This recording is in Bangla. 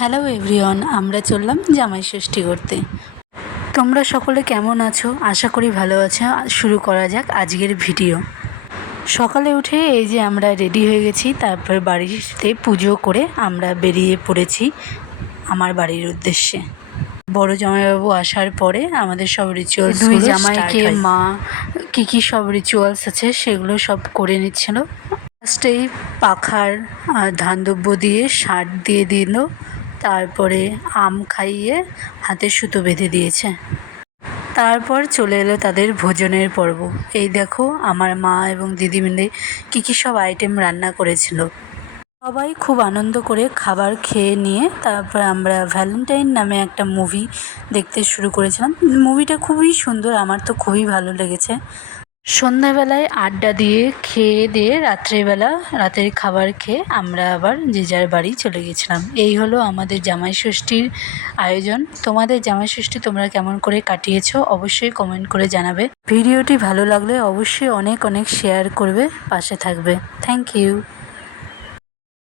হ্যালো এভরিওয়ান, আমরা চললাম জামাই ষষ্ঠী করতে। তোমরা সকলে কেমন আছো? আশা করি ভালো আছো। শুরু করা যাক আজকের ভিডিও। সকালে উঠে এই যে আমরা রেডি হয়ে গেছি, তারপর বাড়িতে পুজো করে আমরা বেরিয়ে পড়েছি আমার বাড়ির উদ্দেশ্যে। বড় জামাইবাবু আসার পরে আমাদের সব রিচুয়ালস, দুই জামাইকে মা কী সব রিচুয়ালস আছে সেগুলো সব করে নিচ্ছিল। ফার্স্টেই পাখার ধানদব্য দিয়ে শাঁট দিয়ে দিল, তারপরে আম খাইয়ে হাতে সুতো বেঁধে দিয়েছে। তারপর চলে এলো তাদের ভোজনের পর্ব। এই দেখো আমার মা এবং দিদি মিলে কী সব আইটেম রান্না করেছিল। সবাই খুব আনন্দ করে খাবার খেয়ে নিয়ে তারপর আমরা ভ্যালেন্টাইন নামে একটা মুভি দেখতে শুরু করেছিলাম। মুভিটা খুবই সুন্দর, আমার তো খুবই ভালো লেগেছে। সন্ধ্যাবেলায় আড্ডা দিয়ে খেয়ে দিয়ে রাতের খাবার খেয়ে আমরা আবার যে যার বাড়ি চলে গেছিলাম। এই হলো আমাদের জামাই ষষ্ঠীর আয়োজন। তোমাদের জামাই ষষ্ঠী তোমরা কেমন করে কাটিয়েছো অবশ্যই কমেন্ট করে জানাবে। ভিডিওটি ভালো লাগলে অবশ্যই অনেক শেয়ার করবে, পাশে থাকবে। Thank you.